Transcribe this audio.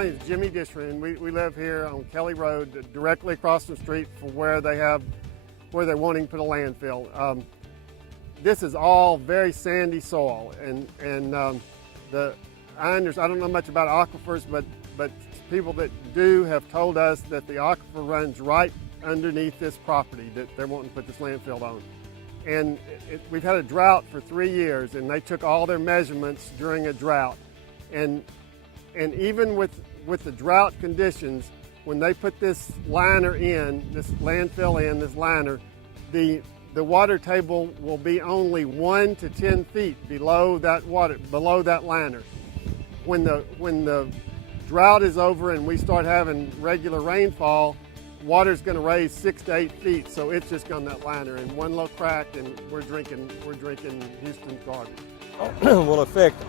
My name is Jimmy Dishry, and we live here on Kelly Road, directly across the street from where they're wanting to put a landfill. This is all very sandy soil, and I don't know much about aquifers, but people that do have told us that the aquifer runs right underneath this property that they're wanting to put this landfill on. And we've had a drought for 3 years, and they took all their measurements during a drought. And even with the drought conditions, when they put this liner in, this landfill in, this liner, the water table will be only 1 to 10 feet below that liner. When the drought is over and we start having regular rainfall, water's going to raise 6 to 8 feet, so it's just on that liner, and one little crack, and we're drinking Houston's garbage. Will affect